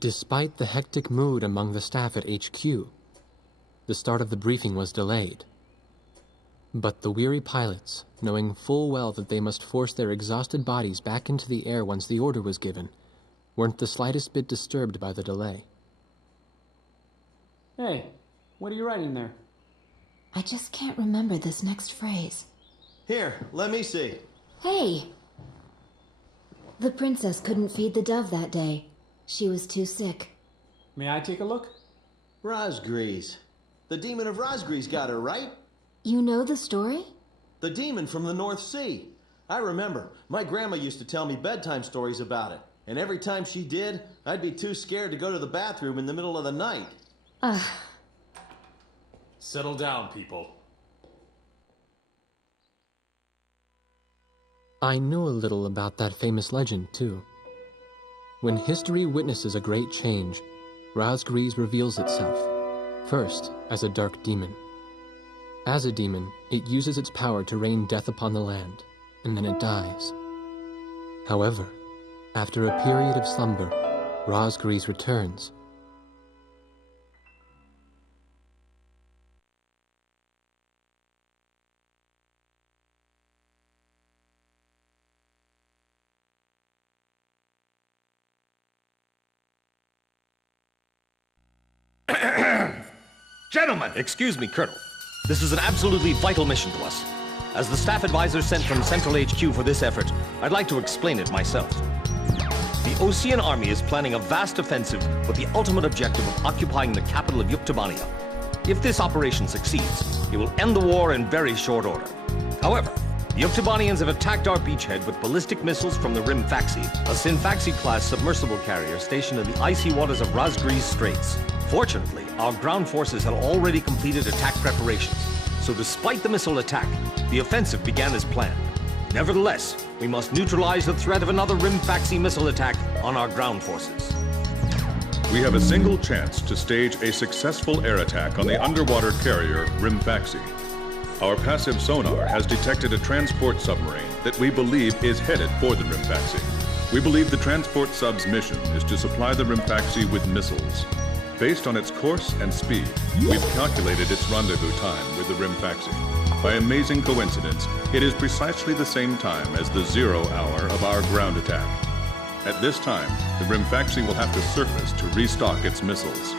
Despite the hectic mood among the staff at HQ, the start of the briefing was delayed. But the weary pilots, knowing full well that they must force their exhausted bodies back into the air once the order was given, weren't the slightest bit disturbed by the delay. Hey, what are you writing there? I just can't remember this next phrase. Here, let me see. Hey! The princess couldn't feed the dove that day. She was too sick. May I take a look? Rosgrees. The demon of Rosgrees got her, right? You know the story? The demon from the North Sea. I remember. My grandma used to tell me bedtime stories about it. And every time she did, I'd be too scared to go to the bathroom in the middle of the night. Settle down, people. I knew a little about that famous legend, too. When history witnesses a great change, Rosgrees reveals itself, first as a dark demon. As a demon, it uses its power to rain death upon the land, and then it dies. However, after a period of slumber, Rosgrees returns. Gentlemen! Excuse me, Colonel. This is an absolutely vital mission to us. As the staff advisor sent from Central HQ for this effort, I'd like to explain it myself. The Osean Army is planning a vast offensive with the ultimate objective of occupying the capital of Yuktobania. If this operation succeeds, it will end the war in very short order. However, the Yuktobanians have attacked our beachhead with ballistic missiles from the Rimfaxi, a Sinfaxi-class submersible carrier stationed in the icy waters of Rosgrees Straits. Fortunately, our ground forces had already completed attack preparations, so despite the missile attack, the offensive began as planned. Nevertheless, we must neutralize the threat of another Rimfaxi missile attack on our ground forces. We have a single chance to stage a successful air attack on the underwater carrier Rimfaxi. Our passive sonar has detected a transport submarine that we believe is headed for the Rimfaxi. We believe the transport sub's mission is to supply the Rimfaxi with missiles. Based on its course and speed, we've calculated its rendezvous time with the Rimfaxi. By amazing coincidence, it is precisely the same time as the 0 hour of our ground attack. At this time, the Rimfaxi will have to surface to restock its missiles.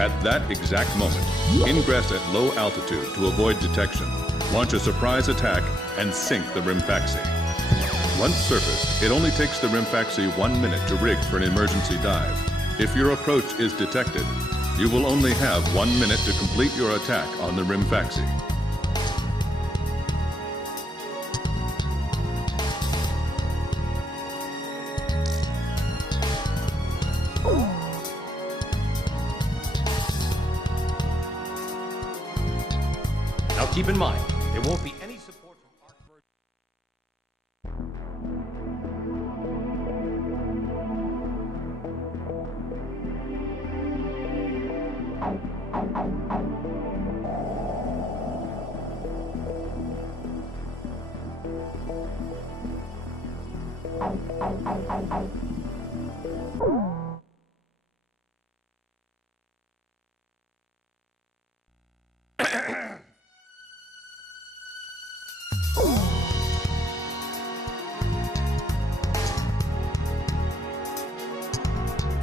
At that exact moment, ingress at low altitude to avoid detection, launch a surprise attack, and sink the Rimfaxi. Once surfaced, it only takes the Rimfaxi 1 minute to rig for an emergency dive. If your approach is detected, you will only have 1 minute to complete your attack on the Rimfaxi. Now keep in mind, there won't be any support from Arcbird.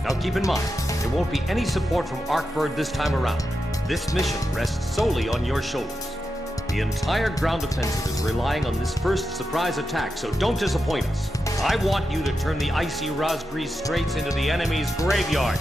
Now keep in mind, there won't be any support from Arcbird this time around. This mission rests solely on your shoulders. The entire ground offensive is relying on this first surprise attack, so don't disappoint us. I want you to turn the icy Rosgrees Straits into the enemy's graveyard.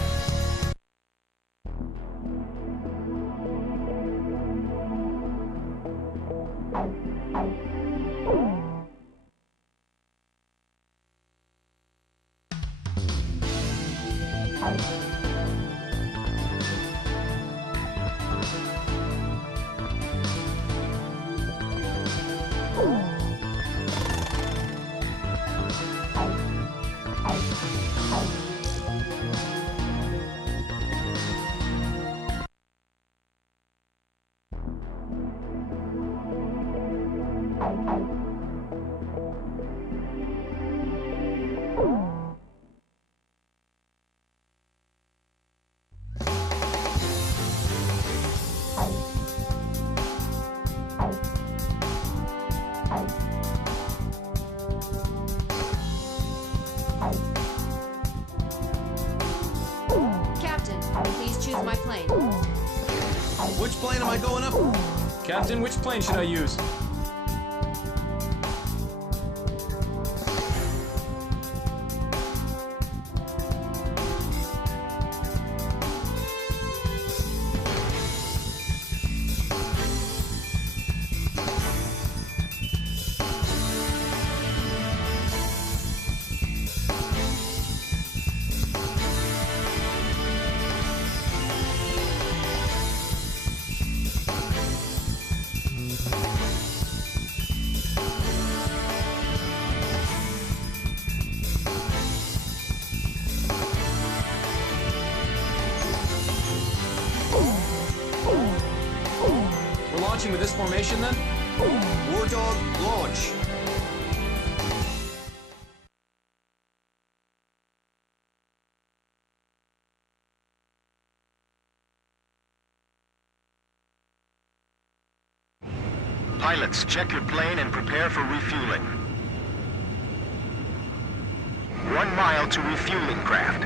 Captain, please choose my plane. Which plane am I going up? Captain, which plane should I use? We're launching with this formation then? War Dog, launch. Pilots, check your plane and prepare for refueling. 1 mile to refueling craft.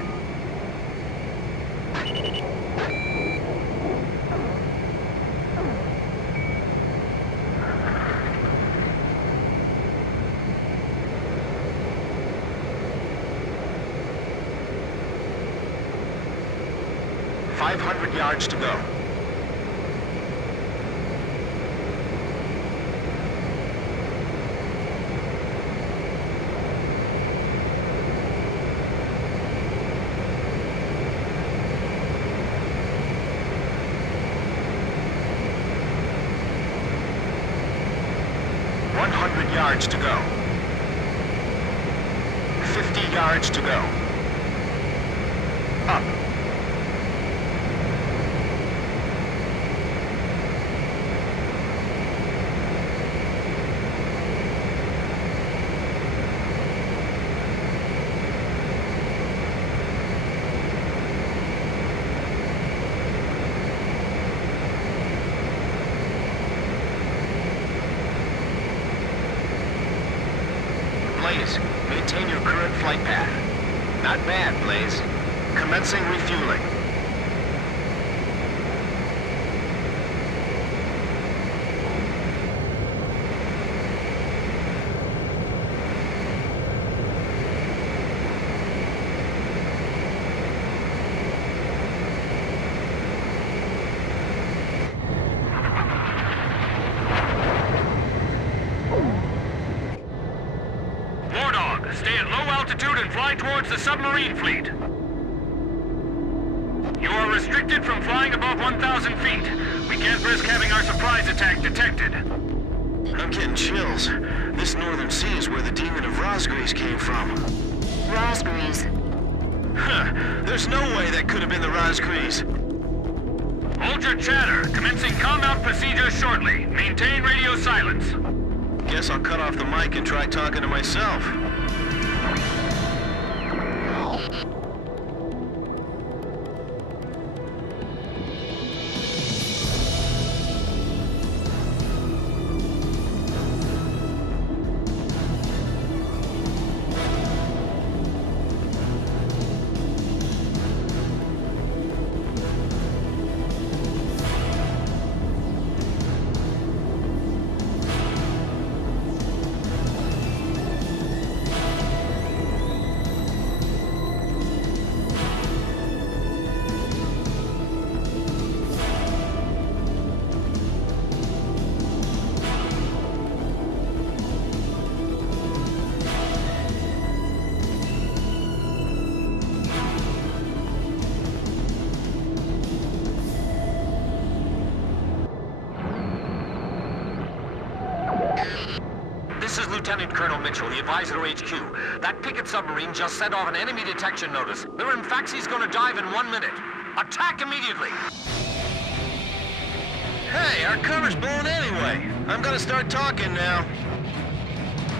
.500 yards to go. Yards to go. 50 yards to go. Up. Blaze, maintain your current flight path. Not bad, Blaze. Commencing refueling. Stay at low altitude and fly towards the submarine fleet. You are restricted from flying above 1,000 feet. We can't risk having our surprise attack detected. I'm getting chills. This northern sea is where the demon of Rosgreaves came from. Rosgreaves. Huh. There's no way that could have been the Rosgreaves. Hold your chatter. Commencing combat procedures shortly. Maintain radio silence. Guess I'll cut off the mic and try talking to myself. This is Lieutenant Colonel Mitchell, the advisor HQ. That picket submarine just sent off an enemy detection notice. The Rimfaxi's gonna dive in 1 minute. Attack immediately! Hey, our cover's blown anyway. I'm gonna start talking now.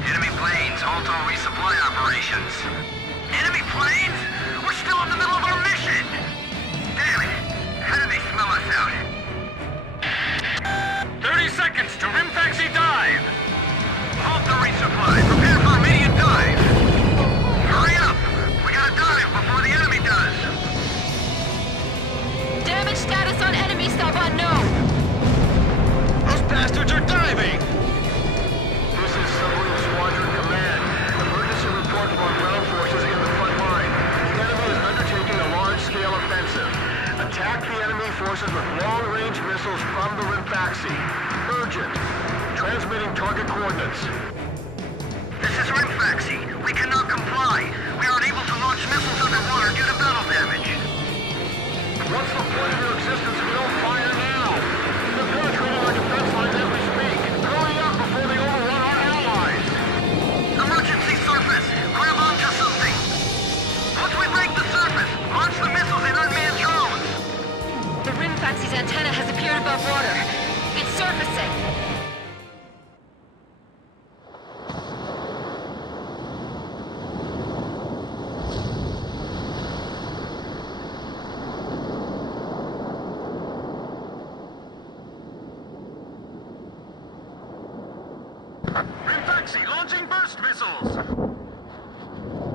Enemy planes, halt all resupply operations. Enemy planes? We're still in the middle of our mission! Damn it! How did they smell us out? 30 seconds to Rimfaxi dive! Halt the resupply! Prepare for immediate dive! Hurry up!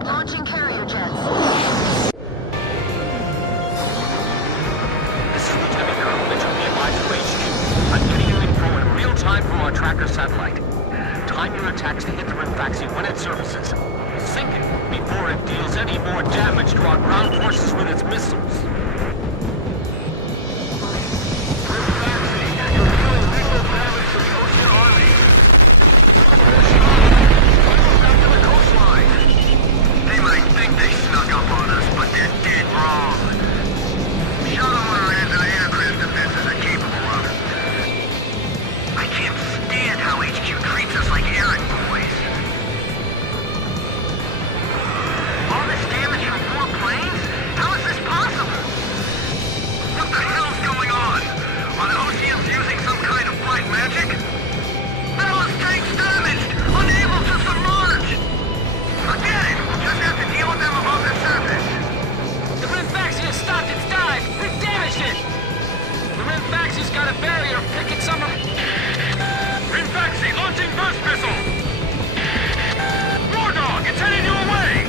Launching carrier jets. This is Lieutenant Colonel Mitchell, nearby to HQ. I'm getting you info in real time from our tracker satellite. Time your attacks to hit the Rimfaxi when it surfaces. Sink it before it deals any more damage to our ground forces with its missiles. Rimfaxi, you're doing lethal damage to the Ocean Army. Back to the coastline. They might think they snuck up on us, but they're dead wrong. Show them what our anti-aircraft defenses are capable of. I can't stand how HQ treats us like errand boys. All this damage from 4 planes? How is this possible? What the hell's going on? Are the Oceans using some kind of black magic? Bella's tank's damaged! Unable to submerge! Forget it! We'll just have to deal with them above the surface. The Rimfaxi has stopped its dive! We've damaged it! The Rimfaxi's got a barrier picking some of... Rimfaxi launching burst missile! War Dog, it's heading you away!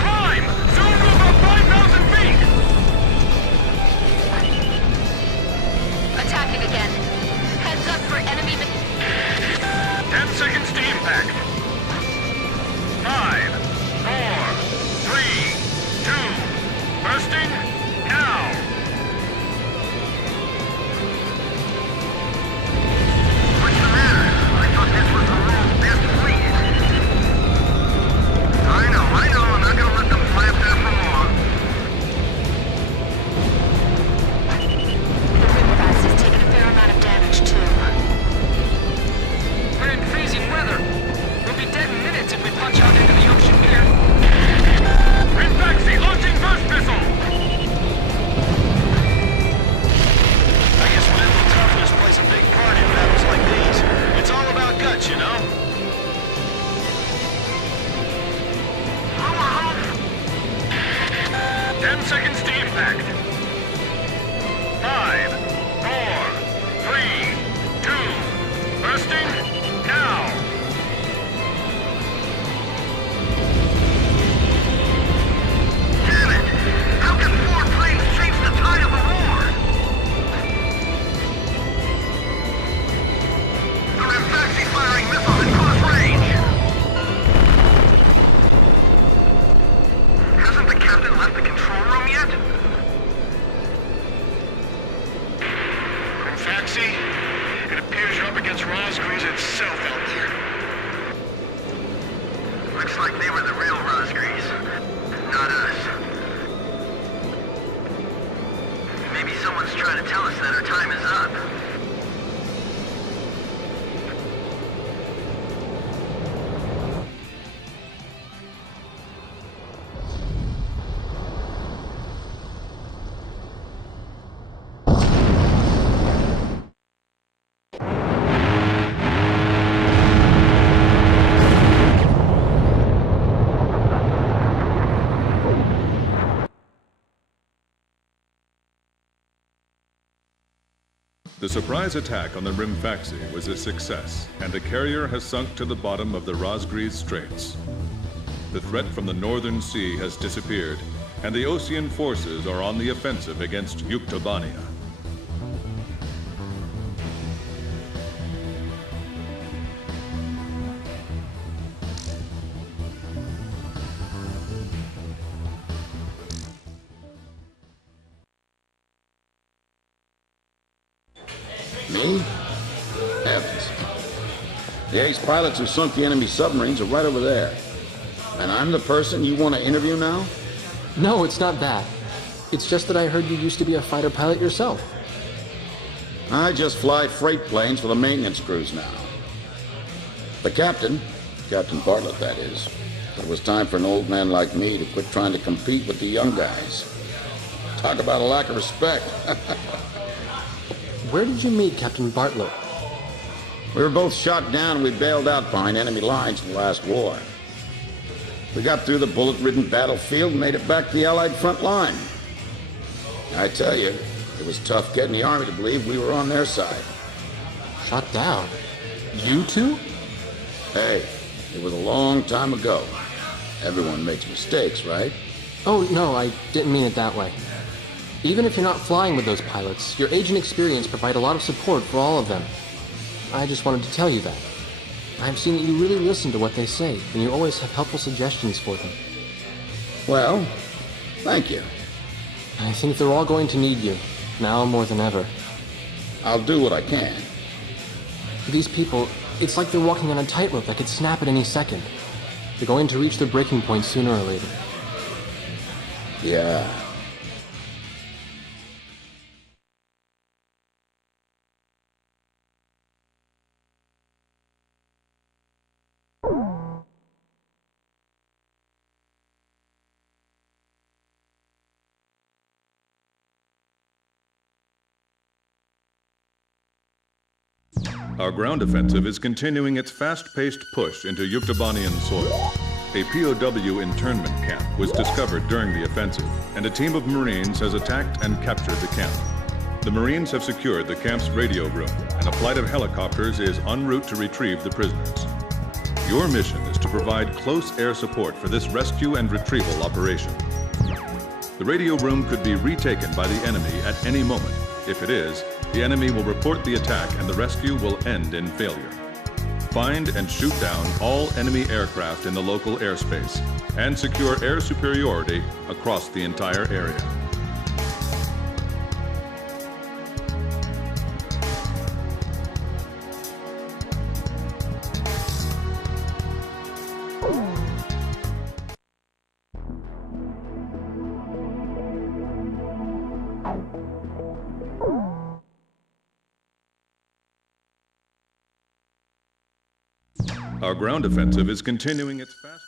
Climb! Soon to about 5,000 feet! Attacking again. Heads up for enemy... 10 seconds to impact. 5, 4, 3, 2, bursting, now! What's the matter? I thought this was the world's best fleet. I know. I'm not gonna let them flap that for long. The Rimfaxi's taken a fair amount of damage, too. We're in freezing weather. We'll be dead in minutes if we punch out into the ocean here. Rimfaxi launching burst missile! I guess mental toughness plays a big part in battles like these. It's all about guts, you know? 10 seconds to impact. 5, 4, 3, 2, bursting, now! Damn it! How can 4 planes change the tide of the war? The Rimfaxi firing missiles at close range. Hasn't the captain left the control room yet? Rimfaxi, it appears you're up against Rosgreaves itself out there. Looks like they were the real Rosgreaves, not us. Maybe someone's trying to tell us that our time is up. The surprise attack on the Rimfaxi was a success, and the carrier has sunk to the bottom of the Rosgreaves Straits. The threat from the Northern Sea has disappeared, and the Ocean forces are on the offensive against Yuktobania. Me? Heavens. The ace pilots who sunk the enemy submarines are right over there. And I'm the person you want to interview now? No, it's not that. It's just that I heard you used to be a fighter pilot yourself. I just fly freight planes for the maintenance crews now. The captain, Captain Bartlett that is, said it was time for an old man like me to quit trying to compete with the young guys. Talk about a lack of respect. Where did you meet Captain Bartlett? We were both shot down and we bailed out behind enemy lines in the last war. We got through the bullet-ridden battlefield and made it back to the Allied front line. I tell you, it was tough getting the Army to believe we were on their side. Shot down? You two? Hey, it was a long time ago. Everyone makes mistakes, right? Oh, no, I didn't mean it that way. Even if you're not flying with those pilots, your age and experience provide a lot of support for all of them. I just wanted to tell you that. I've seen that you really listen to what they say, and you always have helpful suggestions for them. Well, thank you. I think they're all going to need you, now more than ever. I'll do what I can. These people, it's like they're walking on a tightrope that could snap at any second. They're going to reach their breaking point sooner or later. Yeah. Our ground offensive is continuing its fast-paced push into Yuktobanian soil. A POW internment camp was discovered during the offensive, and a team of Marines has attacked and captured the camp. The Marines have secured the camp's radio room, and a flight of helicopters is en route to retrieve the prisoners. Your mission is to provide close air support for this rescue and retrieval operation. The radio room could be retaken by the enemy at any moment. If it is, the enemy will report the attack and the rescue will end in failure. Find and shoot down all enemy aircraft in the local airspace and secure air superiority across the entire area. Our ground offensive is continuing its fast-paced...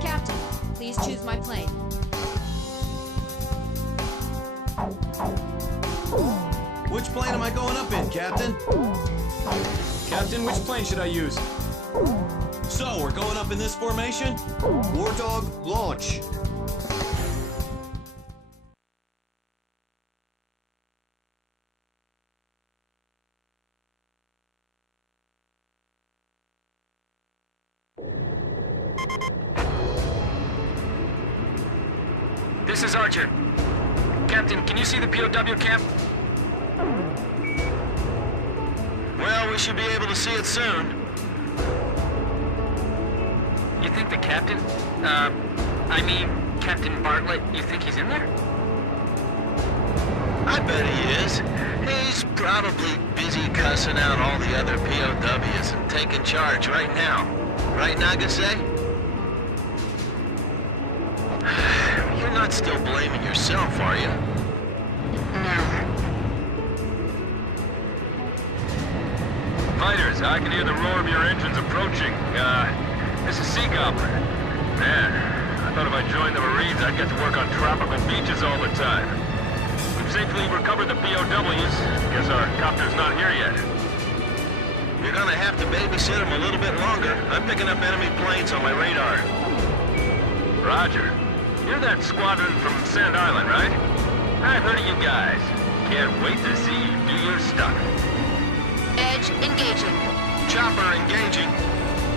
Captain, please choose my plane. Which plane am I going up in, Captain? Captain, which plane should I use? So, we're going up in this formation? Warthog, launch. This is Archer. Captain, can you see the POW camp? Well, we should be able to see it soon. You think the captain? I mean, Captain Bartlett, you think he's in there? I bet he is. He's probably busy cussing out all the other POWs and taking charge right now. Right, Nagase? You're not still blaming yourself, are you? Fighters, I can hear the roar of your engines approaching. This is Sea Gobbler. Man, I thought if I joined the Marines, I'd get to work on tropical beaches all the time. We've safely recovered the POWs. Guess our copter's not here yet. You're gonna have to babysit him a little bit longer. I'm picking up enemy planes on my radar. Roger. You're that squadron from Sand Island, right? I've heard of you guys. Can't wait to see you do your stuff. Edge engaging. Chopper engaging.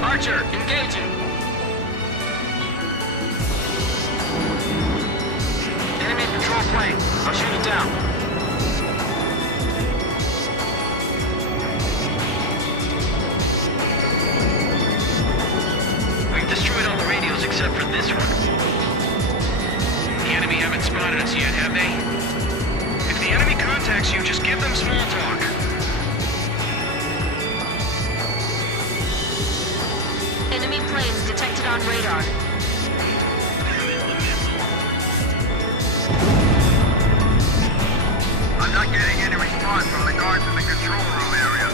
Archer engaging. Enemy patrol plane. I'll shoot it down. We've destroyed all the radios except for this one. The enemy haven't spotted us yet, have they? If the enemy contacts you, just give them small talk. Enemy planes detected on radar. I'm not getting any response from the guards in the control room area.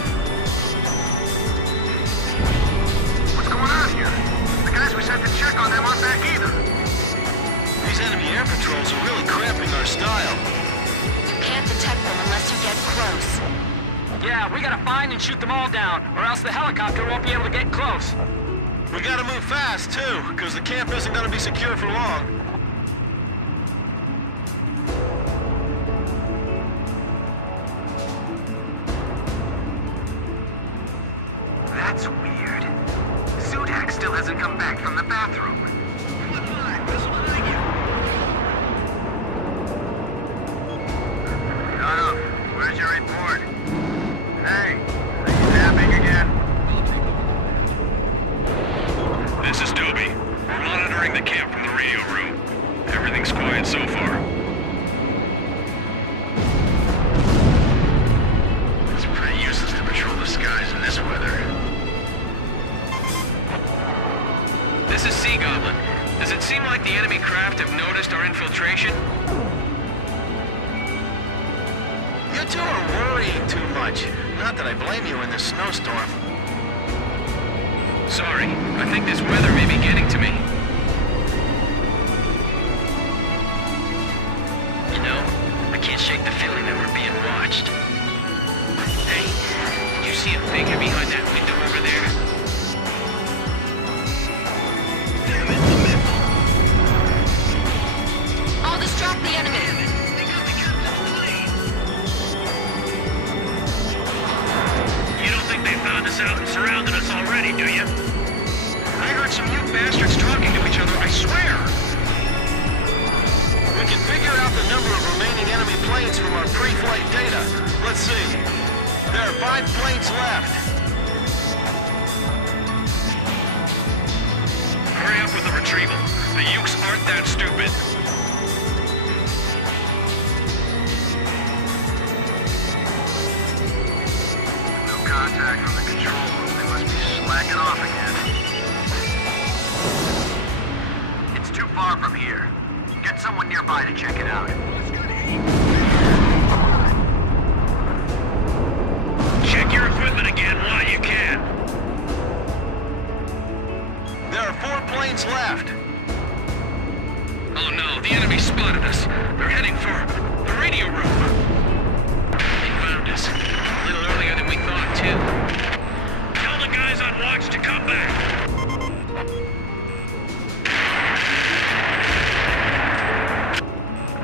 air patrols are really cramping our style. You can't detect them unless you get close. Yeah, we gotta find and shoot them all down, or else the helicopter won't be able to get close. We gotta move fast, too, because the camp isn't gonna be secure for long. That's weird. Sudak still hasn't come back from the bathroom. Shut up. Where's your report? Hey, are you napping again? This is Dobie. We're monitoring the camp from the radio room. Everything's quiet so far. It's pretty useless to patrol the skies in this weather. This is Sea Goblin. Does it seem like the enemy craft have noticed our infiltration? You two are worrying too much. Not that I blame you in this snowstorm. Sorry, I think this weather may be getting to me. You know, I can't shake the feeling that we're being watched. Hey, did you see a figure behind that window over there? I'll distract the enemy. You don't think they found us out and surrounded us already, do you? I heard some you bastards talking to each other, I swear! We can figure out the number of remaining enemy planes from our pre-flight data. Let's see. There are 5 planes left. Hurry up with the retrieval. The Ukes aren't that stupid. No contact from the control room. They must be slacking off again. It's too far from here. Get someone nearby to check it out. Check your equipment again while you can. There are 4 planes left. Oh no, the enemy spotted us. They're heading for the radio room. They found us. A little earlier than we thought, too. Tell the guys on watch to come back.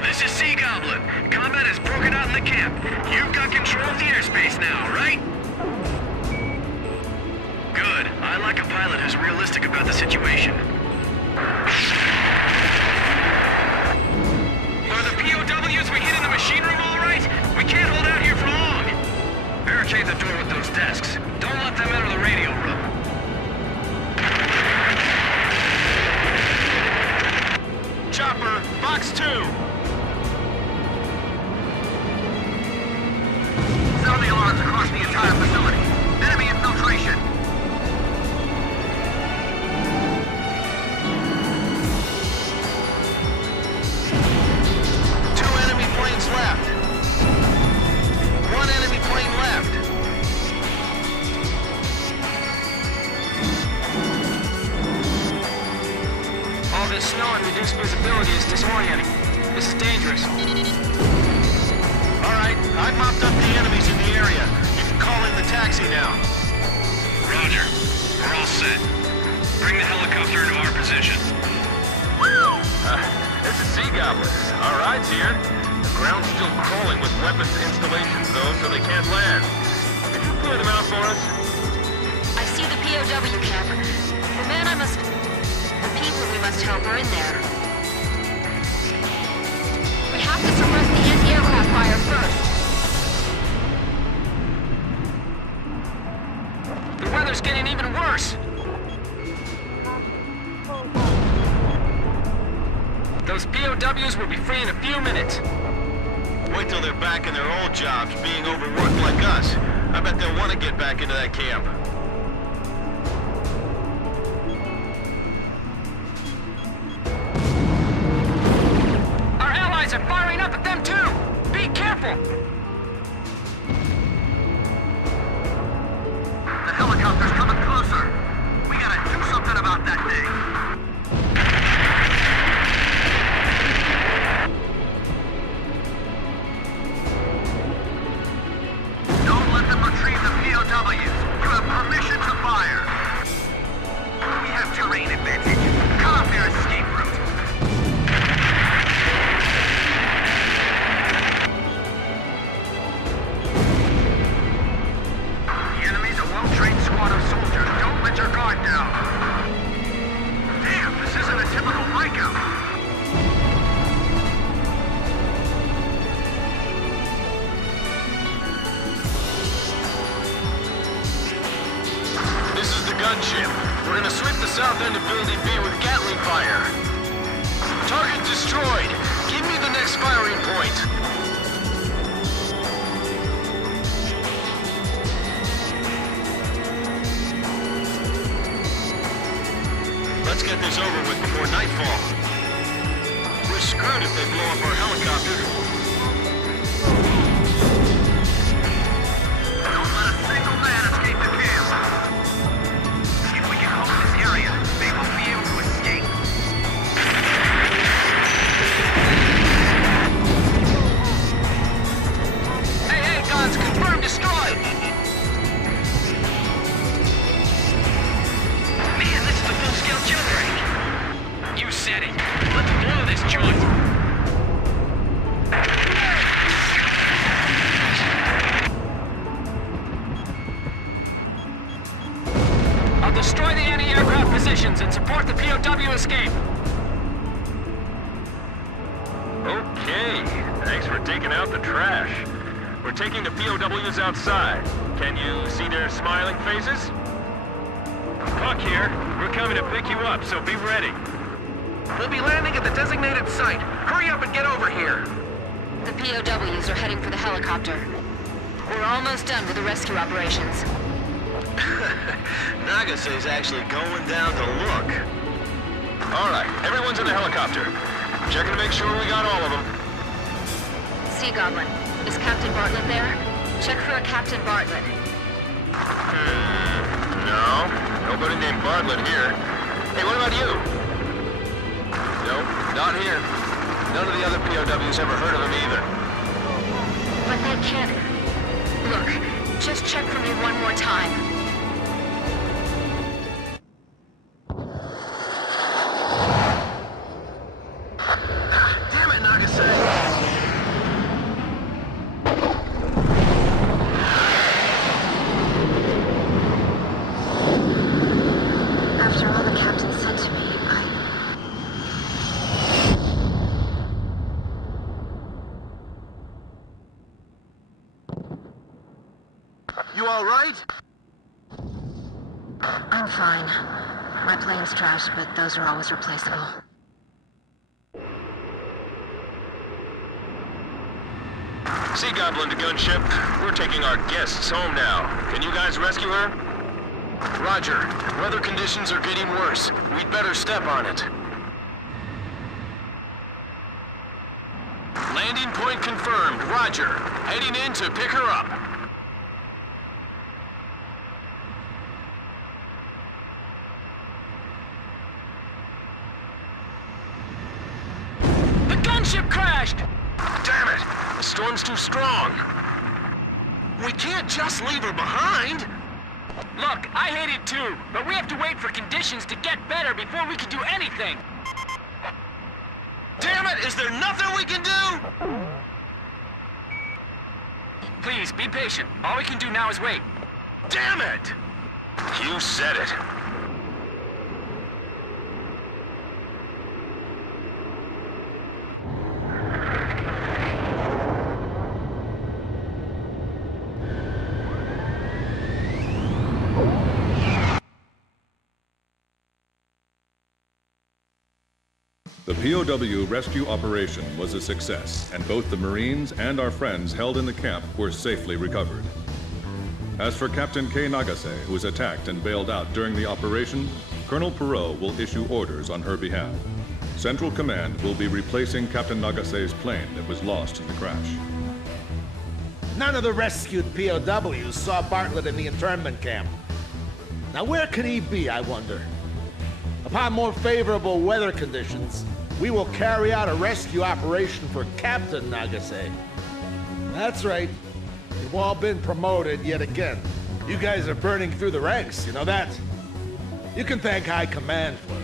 This is Sea Goblin. Combat has broken out in the camp. You've got control of the airspace now, right? Good. I like a pilot who's realistic about the situation. Are the POWs we hit in the machine room all right? We can't hold out here for long. Barricade the door with those desks. Don't let them enter the radio room. Chopper, Box 2. Sound the alarms across the entire facility. Enemy infiltration. Two enemy planes left. 1 enemy plane left. All this snow and reduced visibility is disorienting. This is dangerous. All right, I've mopped up the enemies in the area. You can call in the taxi now. Roger. We're all set. Bring the helicopter into our position. This is Sea Goblin. Our ride's here. The ground's still crawling with weapons installations, though, so they can't land. Could you clear them out for us? I see the POW camp. The man I must... The people we must help are in there. We have to suppress the anti-aircraft fire first. The weather's getting even worse. Those POWs will be free in a few minutes. Wait till they're back in their old jobs, being overworked like us. I bet they'll want to get back into that camp. Our allies are firing up at them too! Be careful! The helicopter's coming closer. We gotta do something about that thing. gunship. We're gonna sweep the south end of Building B with Gatling fire. Target destroyed. Give me the next firing point. Let's get this over with before nightfall. We're screwed if they blow up our helicopter. Don't let a single man escape the camp. If we can hold this area, they won't be able to escape. Hey, guns confirmed destroyed. Man, this is a full-scale jailbreak. You said it. Let's blow this joint. I'll destroy the anti-aircraft positions and support the POW escape. Okay, thanks for taking out the trash. We're taking the POWs outside. Can you see their smiling faces? Puck here. We're coming to pick you up, so be ready. We'll be landing at the designated site. Hurry up and get over here. The POWs are heading for the helicopter. We're almost done with the rescue operations. Nagase's actually going down to look. All right, everyone's in the helicopter. Checking to make sure we got all of them. Sea Goblin, is Captain Bartlett there? Check for a Captain Bartlett. No, nobody named Bartlett here. Hey, what about you? Nope, not here. None of the other POWs ever heard of him either. But they can't... Look, just check for me one more time. Damn it, Nagase! After all the captain said to me, You all right? I'm fine. My plane's trashed, but those are always replaceable. Sea Goblin to gunship. We're taking our guests home now. Can you guys rescue her? Roger. Weather conditions are getting worse. We'd better step on it. Landing point confirmed. Roger. Heading in to pick her up. The gunship crashed! Damn it! The storm's too strong. We can't just leave her behind. Look, I hate it too, but we have to wait for conditions to get better before we can do anything. Damn it! Is there nothing we can do? Please, be patient. All we can do now is wait. Damn it! You said it. The POW rescue operation was a success, and both the Marines and our friends held in the camp were safely recovered. As for Captain K. Nagase, who was attacked and bailed out during the operation, Colonel Perot will issue orders on her behalf. Central Command will be replacing Captain Nagase's plane that was lost in the crash. None of the rescued POWs saw Bartlett in the internment camp. Now where could he be, I wonder? Upon more favorable weather conditions, we will carry out a rescue operation for Captain Nagase. That's right. You've all been promoted yet again. You guys are burning through the ranks, you know that? You can thank High Command for it.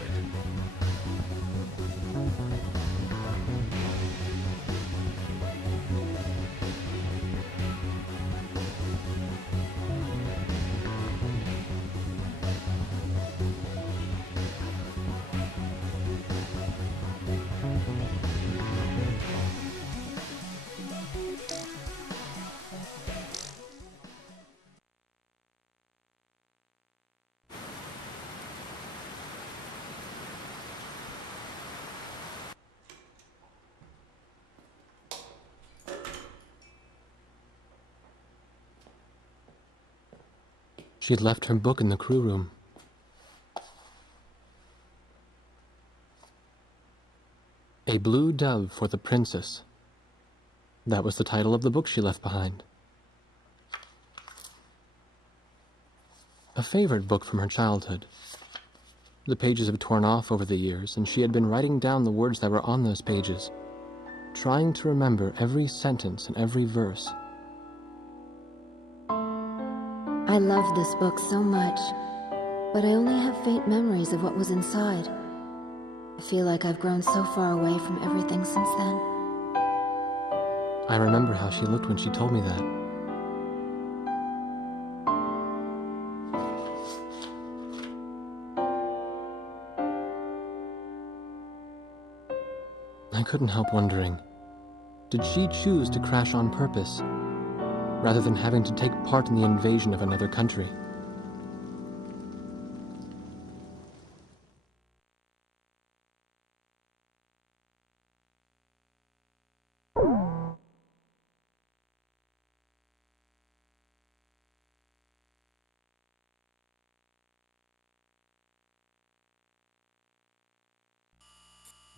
She had left her book in the crew room. A Blue Dove for the Princess. That was the title of the book she left behind. A favorite book from her childhood. The pages had torn off over the years, and she had been writing down the words that were on those pages, trying to remember every sentence and every verse. I loved this book so much, but I only have faint memories of what was inside. I feel like I've grown so far away from everything since then. I remember how she looked when she told me that. I couldn't help wondering, did she choose to crash on purpose, rather than having to take part in the invasion of another country?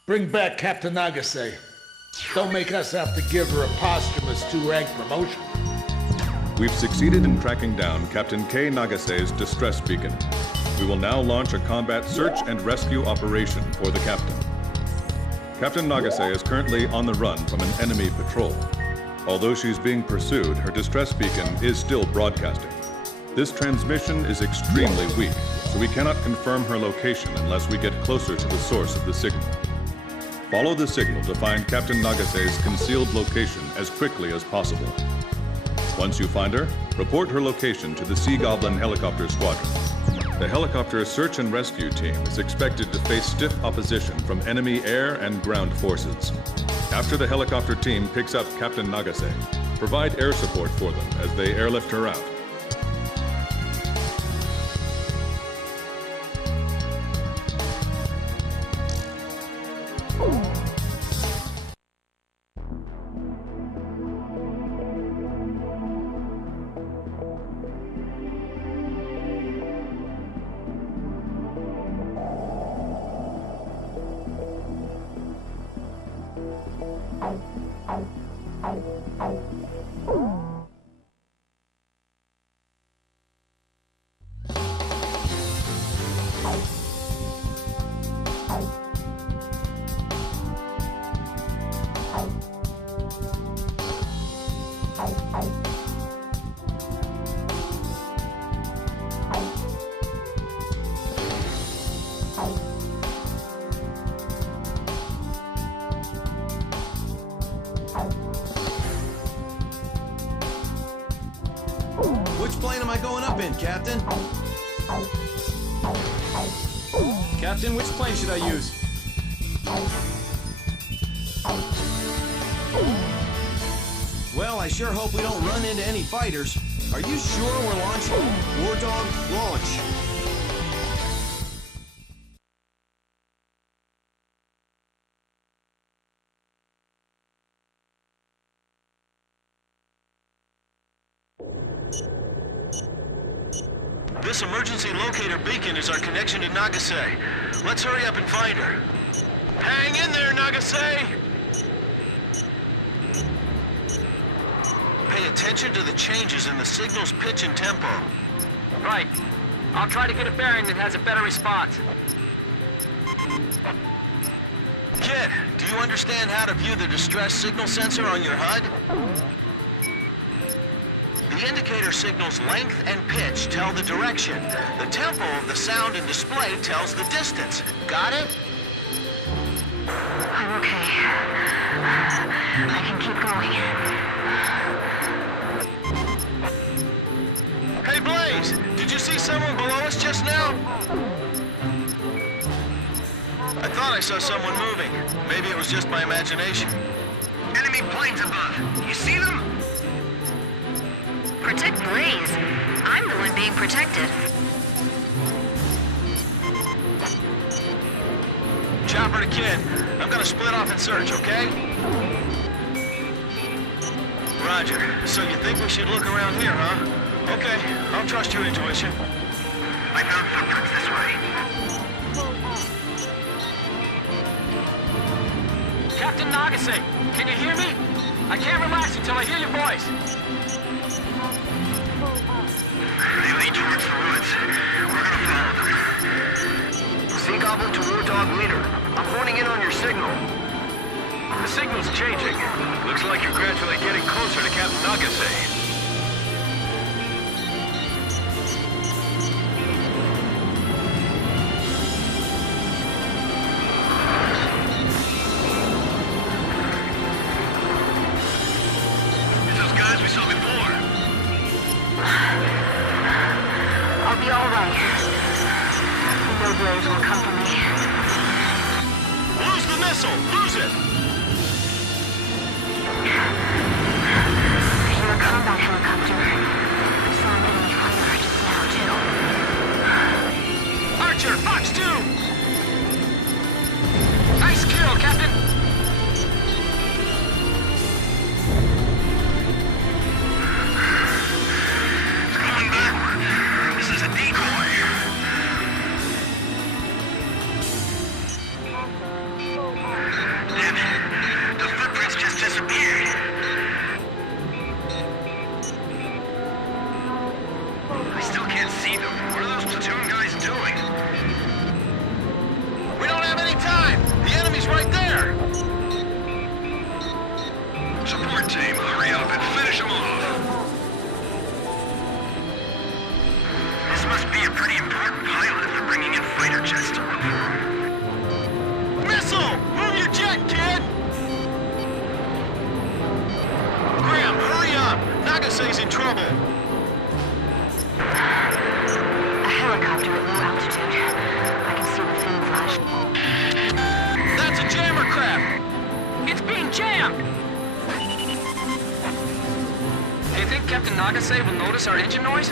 Bring back Captain Nagase. Don't make us have to give her a posthumous 2-rank promotion. We've succeeded in tracking down Captain K. Nagase's distress beacon. We will now launch a combat search and rescue operation for the captain. Captain Nagase is currently on the run from an enemy patrol. Although she's being pursued, her distress beacon is still broadcasting. This transmission is extremely weak, so we cannot confirm her location unless we get closer to the source of the signal. Follow the signal to find Captain Nagase's concealed location as quickly as possible. Once you find her, report her location to the Sea Goblin Helicopter Squadron. The helicopter search and rescue team is expected to face stiff opposition from enemy air and ground forces. After the helicopter team picks up Captain Nagase, provide air support for them as they airlift her out. Which plane am I going up in, Captain? Captain, which plane should I use? Well, I sure hope we don't run into any fighters. Are you sure we're launching? War Dog, launch. This emergency locator beacon is our connection to Nagase. Let's hurry up and find her. Hang in there, Nagase! Pay attention to the changes in the signal's pitch and tempo. Right. I'll try to get a bearing that has a better response. Kid, do you understand how to view the distress signal sensor on your HUD? The indicator signal's length and pitch tell the direction. The tempo of the sound and display tells the distance. Got it? I'm okay. I can keep going. Hey, Blaze! Did you see someone below us just now? I thought I saw someone moving. Maybe it was just my imagination. Enemy planes above. You see them? Protect Blaze. I'm the one being protected. Chopper to Kid. I'm gonna split off and search, okay? Roger. So you think we should look around here, huh? Okay, I'll trust your intuition. I found footprints this way. Captain Nagase, can you hear me? I can't relax until I hear your voice. They lead towards the woods. We're gonna follow them. Sea Goblin to War Dog Leader. I'm honing in on your signal. The signal's changing. Looks like you're gradually getting closer to Captain Nagase. I'll be all right. No blows will come from me. Lose the missile! Lose it! I hear a combat helicopter. I saw an enemy fighter just now, too. Archer, Fox 2! Nice kill, Captain! Nagase's in trouble. A helicopter at low altitude. I can see the fin flash. That's a jammer craft. It's being jammed! Do you think Captain Nagase will notice our engine noise?